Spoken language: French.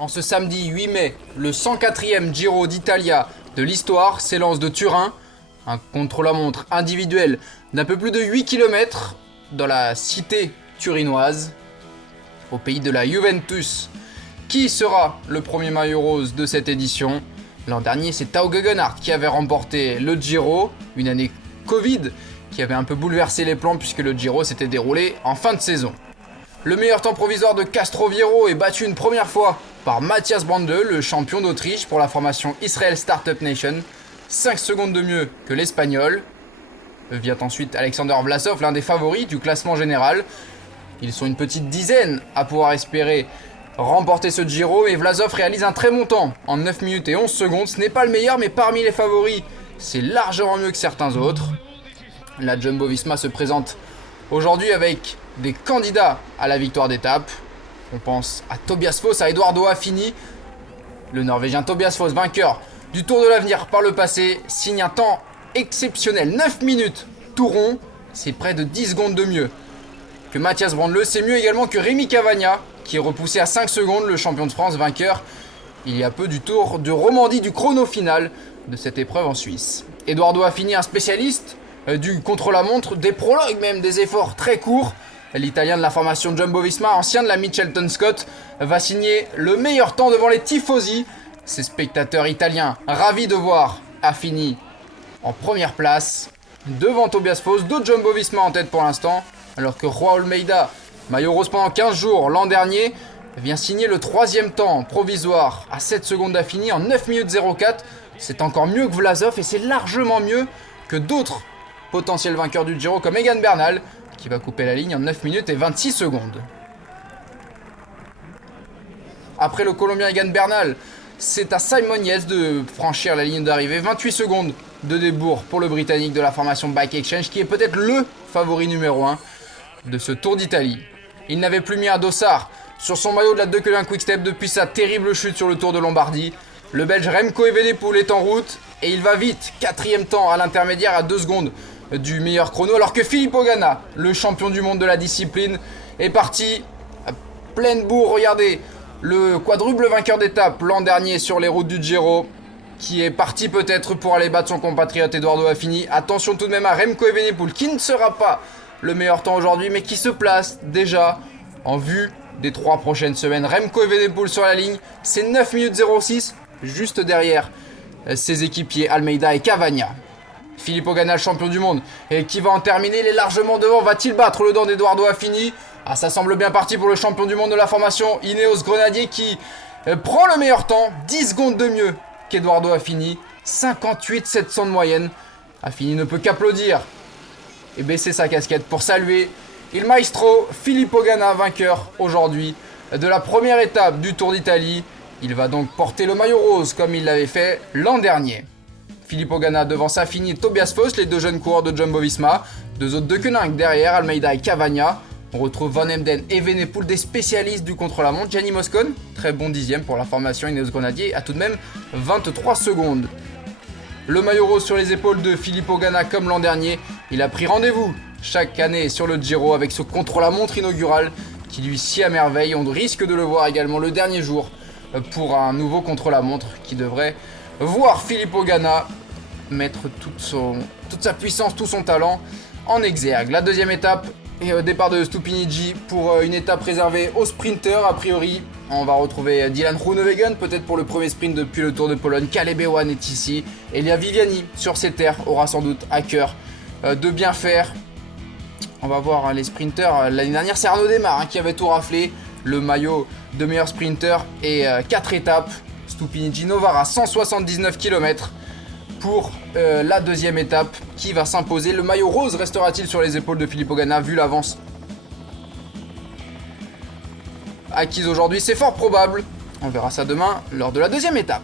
En ce samedi 8 mai, le 104e Giro d'Italia de l'histoire s'élance de Turin, un contre-la-montre individuel d'un peu plus de 8 km dans la cité turinoise, au pays de la Juventus. Qui sera le premier maillot rose de cette édition? L'an dernier, c'est Tao Geoghegan Hart qui avait remporté le Giro, une année Covid qui avait un peu bouleversé les plans puisque le Giro s'était déroulé en fin de saison. Le meilleur temps provisoire de Castroviero est battu une première fois par Matthias Brandle, le champion d'Autriche pour la formation Israel Startup Nation. 5 secondes de mieux que l'Espagnol. Vient ensuite Alexander Vlasov, l'un des favoris du classement général. Ils sont une petite dizaine à pouvoir espérer remporter ce Giro et Vlasov réalise un très bon temps en 9 minutes et 11 secondes. Ce n'est pas le meilleur, mais parmi les favoris, c'est largement mieux que certains autres. La Jumbo-Visma se présente aujourd'hui avec des candidats à la victoire d'étape. On pense à Tobias Foss, à Edoardo Affini. Le Norvégien Tobias Foss, vainqueur du Tour de l'Avenir par le passé, signe un temps exceptionnel. 9 minutes tout rond, c'est près de 10 secondes de mieux que Matthias Brandle. C'est mieux également que Rémi Cavagna, qui est repoussé à 5 secondes, le champion de France vainqueur il y a peu du Tour de Romandie, du chrono final de cette épreuve en Suisse. Edoardo Affini, un spécialiste du contre-la-montre, des prologues même, des efforts très courts. L'Italien de la formation Jumbo-Visma, ancien de la Mitchelton Scott, va signer le meilleur temps devant les tifosi. Ces spectateurs italiens ravis de voir Affini en première place, devant Tobias Foss, deux Jumbo-Visma en tête pour l'instant, alors que Joao Almeida, maillot rose pendant 15 jours l'an dernier, vient signer le 3e temps provisoire à 7 secondes d'Affini en 9 minutes 04. C'est encore mieux que Vlasov et c'est largement mieux que d'autres potentiels vainqueurs du Giro comme Egan Bernal, qui va couper la ligne en 9 minutes et 26 secondes. Après le Colombien Egan Bernal, c'est à Simon Yates de franchir la ligne d'arrivée. 28 secondes de débours pour le Britannique de la formation Bike Exchange, qui est peut-être le favori numéro 1 de ce Tour d'Italie. Il n'avait plus mis un dossard sur son maillot de la Deceuninck Quick-Step depuis sa terrible chute sur le Tour de Lombardie. Le Belge Remco Evenepoel est en route et il va vite. 4e temps à l'intermédiaire à 2 secondes du meilleur chrono, alors que Filippo Ganna, le champion du monde de la discipline, est parti à pleine bourre. Regardez, le quadruple vainqueur d'étape l'an dernier sur les routes du Giro, qui est parti peut-être pour aller battre son compatriote Edoardo Affini. Attention tout de même à Remco Evenepoel, qui ne sera pas le meilleur temps aujourd'hui, mais qui se place déjà en vue des 3 prochaines semaines. Remco Evenepoel sur la ligne, c'est 9 minutes 06, juste derrière ses équipiers Almeida et Cavagna. Filippo Ganna, champion du monde, et qui va en terminer, il est largement devant. Va-t-il battre le temps d'Edoardo Affini? Ça semble bien parti pour le champion du monde de la formation Ineos Grenadier, qui prend le meilleur temps, 10 secondes de mieux qu'Edoardo Affini, 58 700 de moyenne. Affini ne peut qu'applaudir et baisser sa casquette pour saluer il maestro Filippo Ganna, vainqueur aujourd'hui de la première étape du Tour d'Italie. Il va donc porter le maillot rose comme il l'avait fait l'an dernier. Filippo Ganna devant Affini et Tobias Foss, les deux jeunes coureurs de Jumbo-Visma. 2 autres Deceuninck derrière, Almeida et Cavagna. On retrouve Van Emden et Evenepoel, des spécialistes du contre-la-montre. Gianni Moscon, très bon 10e pour la formation Ineos Grenadier, a tout de même 23 secondes. Le maillot rose sur les épaules de Filippo Ganna comme l'an dernier. Il a pris rendez-vous chaque année sur le Giro avec ce contre-la-montre inaugural qui lui sied à merveille. On risque de le voir également le dernier jour pour un nouveau contre-la-montre qui devrait voir Filippo Ganna mettre toute sa puissance, tout son talent en exergue. La 2e étape est au départ de Stupinigi pour une étape réservée aux sprinteurs. A priori, on va retrouver Dylan Groenewegen, peut-être pour le premier sprint depuis le Tour de Pologne. Caleb Ewan est ici. Elia Viviani, sur ses terres, aura sans doute à cœur de bien faire. On va voir les sprinteurs. L'année dernière, c'est Arnaud Démare qui avait tout raflé. Le maillot de meilleur sprinter et 4 étapes. Stupinigi Novara, 179 km pour la 2e étape qui va s'imposer. Le maillot rose restera-t-il sur les épaules de Filippo Ganna vu l'avance acquise aujourd'hui? C'est fort probable. On verra ça demain lors de la 2e étape.